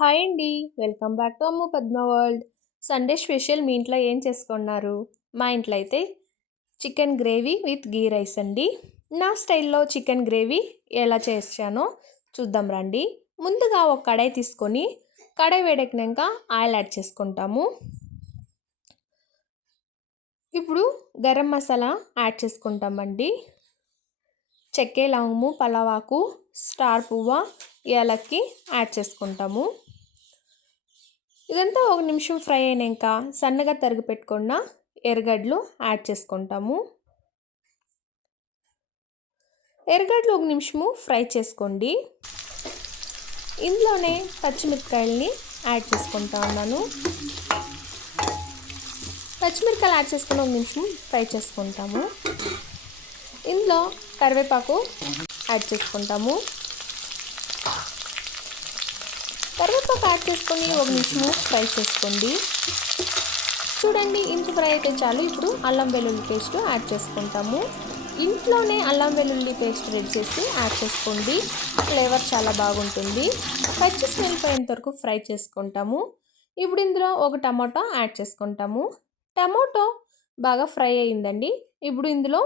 Hi అండి. Welcome back to Ammu Padma world. Sunday special మీ ఇంట్లో ఏం చేసుకున్నారు? మా ఇంట్లో అయితే chicken gravy with ghee rice అండి. నా స్టైల్లో చికెన్ గ్రేవీ ఎలా చేసానో చూద్దాం రండి. ముందుగా ఒక కడాయి తీసుకొని కడాయి వేడెక్కినాక ఆయిల్ యాడ్ చేసుకుంటాము. ఇప్పుడు గరం మసాలా యాడ్ చేసుకుంటామండి. చెక్కే లవంగము, పలావాకు, స్టార్ పువ్వ, యాలక్కి యాడ్ చేసుకుంటాము. ఇదంతా ఒక నిమిషం ఫ్రై అయినాక సన్నగా తరిగి పెట్టుకున్న ఎర్రగడ్డలు యాడ్ చేసుకుంటాము. ఎర్రగడ్డలు ఒక నిమిషము ఫ్రై చేసుకోండి. ఇందులోనే పచ్చిమిరపకాయలని యాడ్ చేసుకుంటా ఉన్నాను. పచ్చిమిరపకాయలు యాడ్ చేసుకుని ఒక నిమిషం ఫ్రై చేసుకుంటాము. ఇందులో కరివేపాకు యాడ్ చేసుకుంటాము. కరివేపాకు యాడ్ చేసుకొని ఒక నిమిషము ఫ్రై చేసుకోండి. చూడండి, ఇంత ఫ్రై అయితే చాలు. ఇప్పుడు అల్లం వెల్లుల్లి పేస్ట్ యాడ్ చేసుకుంటాము. ఇంట్లోనే అల్లం వెల్లుల్లి పేస్ట్ రెడీ చేసి యాడ్ చేసుకోండి. ఫ్లేవర్ చాలా బాగుంటుంది. పచ్చి స్మెల్ పోయేంత వరకు ఫ్రై చేసుకుంటాము. ఇప్పుడు ఇందులో ఒక టమాటో యాడ్ చేసుకుంటాము. టమాటో బాగా ఫ్రై అయ్యిందండి. ఇప్పుడు ఇందులో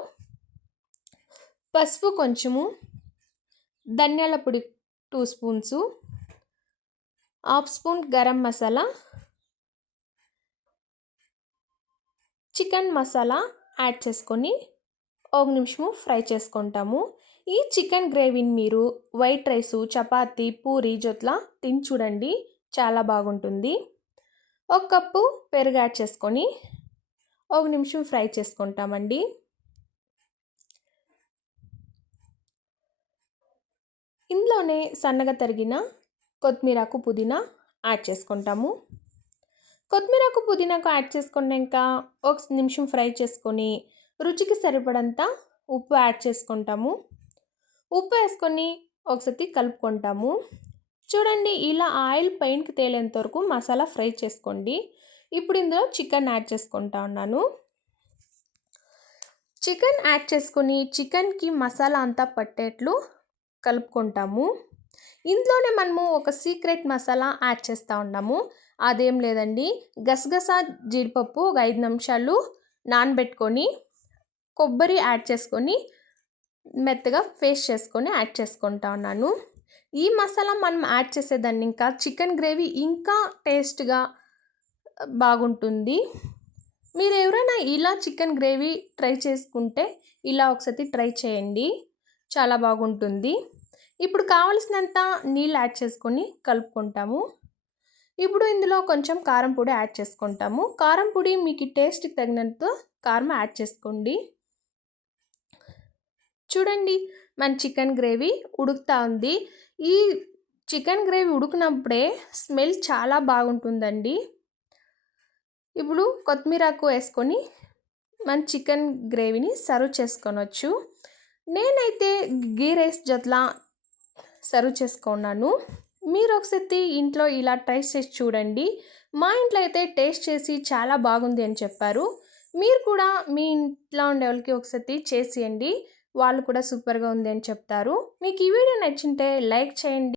పసుపు కొంచెము, ధనియాల పొడి 2 spoons, half spoon garam masala, chicken masala add చేసుకొని ఒక నిమిషము ఫ్రై చేసుకుంటాము. ఈ చికెన్ గ్రేవీని మీరు వైట్ రైసు, చపాతీ, పూరి జొత్లా తిని చూడండి, చాలా బాగుంటుంది. 1 కప్పు పెరుగు యాడ్ చేసుకొని ఒక నిమిషం ఫ్రై చేసుకుంటామండి. ఇందులోనే సన్నగా తరిగిన కొత్తిమీరకు, పుదీనా యాడ్ చేసుకుంటాము. కొత్తిమీరకు, పుదీనాకు యాడ్ చేసుకున్నాక ఒక నిమిషం ఫ్రై చేసుకొని రుచికి సరిపడంత ఉప్పు యాడ్ చేసుకుంటాము. ఉప్పు వేసుకొని ఒకసారి కలుపుకుంటాము. చూడండి, ఇలా ఆయిల్ పైనకి తేలేంత వరకు మసాలా ఫ్రై చేసుకోండి. ఇప్పుడు ఇందులో చికెన్ యాడ్ చేసుకుంటా ఉన్నాను. చికెన్ యాడ్ చేసుకొని చికెన్కి మసాలా అంతా పట్టేట్లు కలుపుకుంటాము. ఇందులోనే మనము ఒక సీక్రెట్ మసాలా యాడ్ చేస్తూ ఉన్నాము. అదేం లేదండి, గసగసా జీడిపప్పు ఒక 5 నిమిషాలు నానబెట్టుకొని కొబ్బరి యాడ్ చేసుకొని మెత్తగా పేస్ట్ చేసుకొని యాడ్ చేసుకుంటా ఉన్నాను. ఈ మసాలా మనం యాడ్ చేసేదాన్ని ఇంకా చికెన్ గ్రేవీ ఇంకా టేస్ట్గా బాగుంటుంది. మీరు ఎవరైనా ఇలా చికెన్ గ్రేవీ ట్రై చేసుకుంటే ఇలా ఒకసారి ట్రై చేయండి, చాలా బాగుంటుంది. ఇప్పుడు కావలసినంత నీళ్ళు యాడ్ చేసుకొని కలుపుకుంటాము. ఇప్పుడు ఇందులో కొంచెం కారం పొడి యాడ్ చేసుకుంటాము. కారం పొడి మీకు టేస్ట్కి తగినంత కారం యాడ్ చేసుకోండి. చూడండి, మన చికెన్ గ్రేవీ ఉడుకుతూ ఉంది. ఈ చికెన్ గ్రేవీ ఉడికినప్పుడే స్మెల్ చాలా బాగుంటుందండి. ఇప్పుడు కొత్తిమీరకు వేసుకొని మన చికెన్ గ్రేవీని సర్వ్ చేసుకొనొచ్చు. నేనైతే గీ రైస్ జొత్లా సర్వ్ చేసుకున్నాను. మీరు ఒకసారి ఇంట్లో ఇలా ట్రై చేసి చూడండి. మా ఇంట్లో అయితే టేస్ట్ చేసి చాలా బాగుంది అని చెప్పారు. మీరు కూడా మీ ఇంట్లో ఉండే వాళ్ళకి ఒకసారి చేసేయండి, వాళ్ళు కూడా సూపర్గా ఉంది అని చెప్తారు. మీకు ఈ వీడియో నచ్చింటే లైక్ చేయండి.